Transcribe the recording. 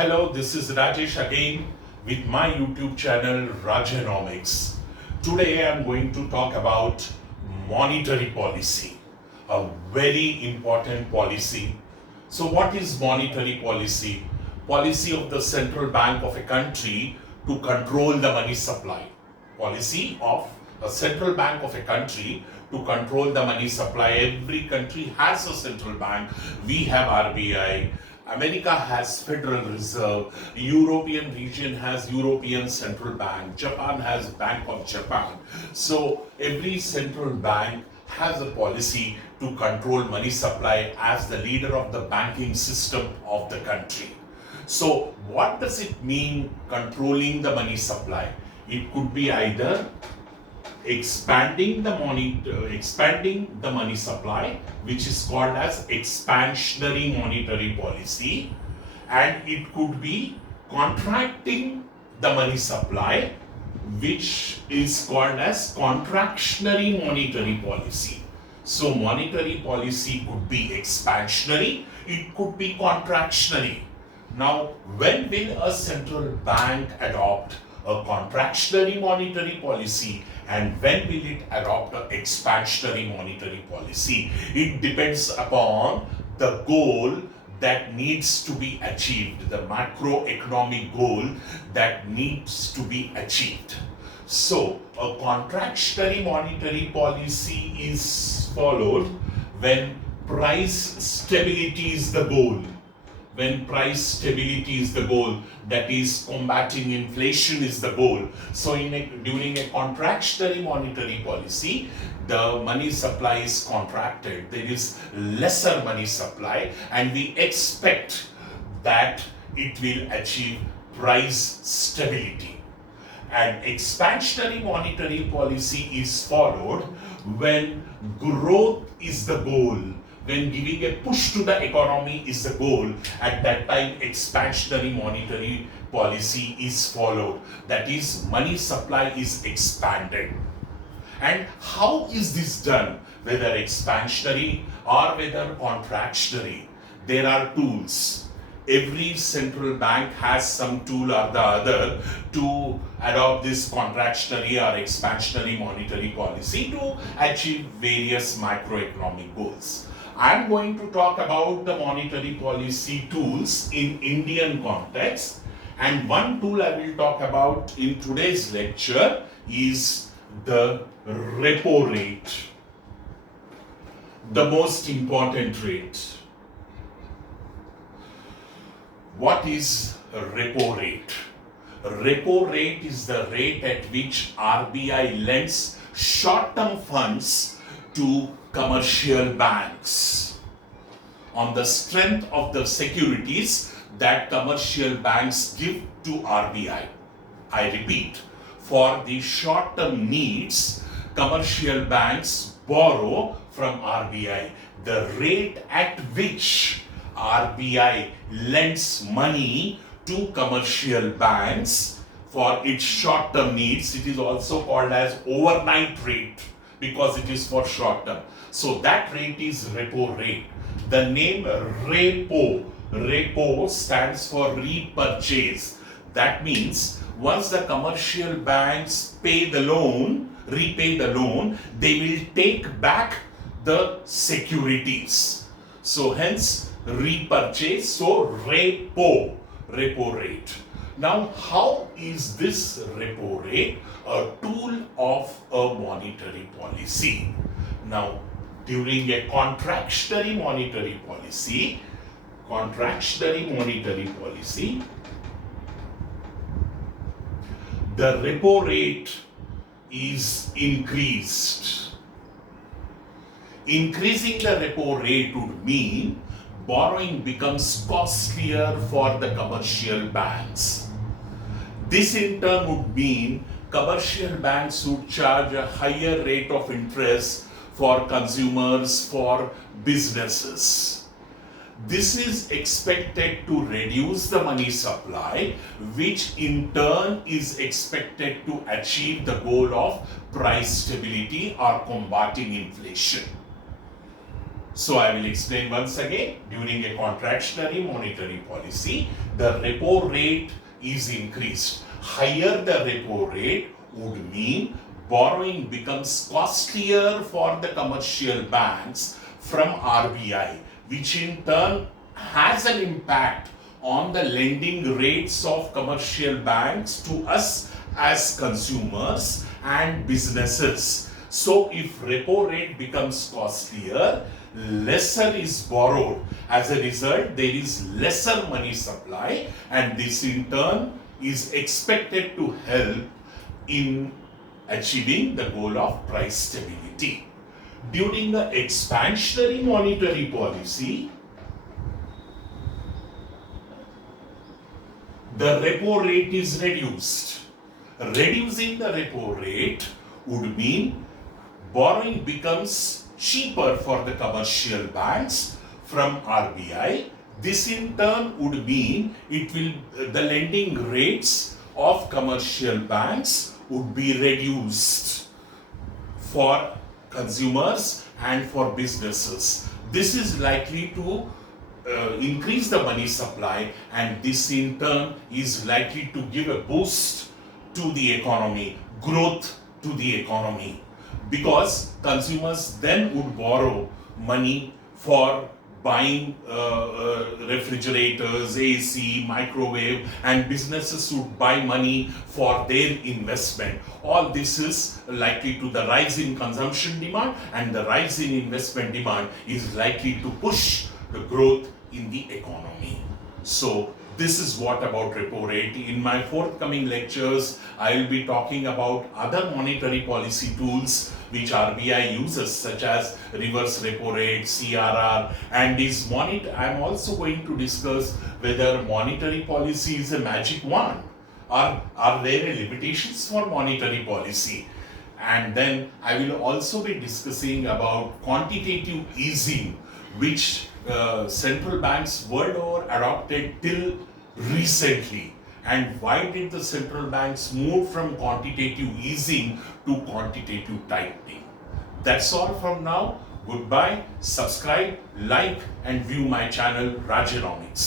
Hello, this is Rajesh again with my YouTube channel Rajenomics. Today I am going to talk about monetary policy, a very important policy. So what is monetary policy? Policy of the central bank of a country to control the money supply. Policy of a central bank of a country to control the money supply. Every country has a central bank. We have RBI. America has Federal Reserve, European region has European Central Bank, Japan has Bank of Japan. So every central bank has a policy to control money supply as the leader of the banking system of the country. So what does it mean controlling the money supply? It could be either expanding the money supply, which is called as expansionary monetary policy, and it could be contracting the money supply, which is called as contractionary monetary policy. So monetary policy could be expansionary, it could be contractionary. Now, when will a central bank adopt a contractionary monetary policy and when will it adopt an expansionary monetary policy? It depends upon the goal that needs to be achieved, the macroeconomic goal that needs to be achieved. So, a contractionary monetary policy is followed when price stability is the goal. When price stability is the goal, that is combating inflation is the goal. So during a contractionary monetary policy, the money supply is contracted. There is lesser money supply and we expect that it will achieve price stability. And expansionary monetary policy is followed when growth is the goal. When giving a push to the economy is the goal, at that time expansionary monetary policy is followed. That is, money supply is expanded. And how is this done? Whether expansionary or whether contractionary, there are tools. Every central bank has some tool or the other to adopt this contractionary or expansionary monetary policy to achieve various macroeconomic goals. I am going to talk about the monetary policy tools in Indian context, and one tool I will talk about in today's lecture is the repo rate, the most important rate. What is repo rate? Repo rate is the rate at which RBI lends short-term funds to commercial banks on the strength of the securities that commercial banks give to RBI. I repeat, for the short-term needs, commercial banks borrow from RBI. The rate at which RBI lends money to commercial banks for its short-term needs, it is also called as overnight rate because it is for short term. So that rate is repo rate. The name repo stands for repurchase. That means once the commercial banks repay the loan, they will take back the securities. So hence repurchase, so repo rate. Now, how is this repo rate a tool of a monetary policy? Now, during a contractionary monetary policy, the repo rate is increased. Increasing the repo rate would mean borrowing becomes costlier for the commercial banks. This in turn would mean commercial banks would charge a higher rate of interest for consumers, for businesses. This is expected to reduce the money supply, which in turn is expected to achieve the goal of price stability or combating inflation. So I will explain once again. During a contractionary monetary policy, the repo rate is increased. Higher the repo rate would mean borrowing becomes costlier for the commercial banks from RBI, which in turn has an impact on the lending rates of commercial banks to us as consumers and businesses. So if repo rate becomes costlier, lesser is borrowed. As a result, there is lesser money supply, and this in turn is expected to help in achieving the goal of price stability. During the expansionary monetary policy, the repo rate is reduced. Reducing the repo rate would mean borrowing becomes cheaper for the commercial banks from RBI. This in turn would mean the lending rates of commercial banks would be reduced for consumers and for businesses. This is likely to increase the money supply, and this in turn is likely to give a boost to the economy, growth to the economy, because consumers then would borrow money for buying refrigerators, AC, microwave, and businesses would buy money for their investment. All this is likely to the rise in consumption demand, and the rise in investment demand is likely to push the growth in the economy. So this is what about repo rate. In my forthcoming lectures, I will be talking about other monetary policy tools which RBI uses, such as reverse repo rate, CRR, and I am also going to discuss whether monetary policy is a magic wand, or are there limitations for monetary policy. And then I will also be discussing about quantitative easing, which central banks world over adopted till recently. And why did the central banks move from quantitative easing to quantitative tightening? That's all from now. Goodbye. Subscribe, like, and view my channel Rajenomics.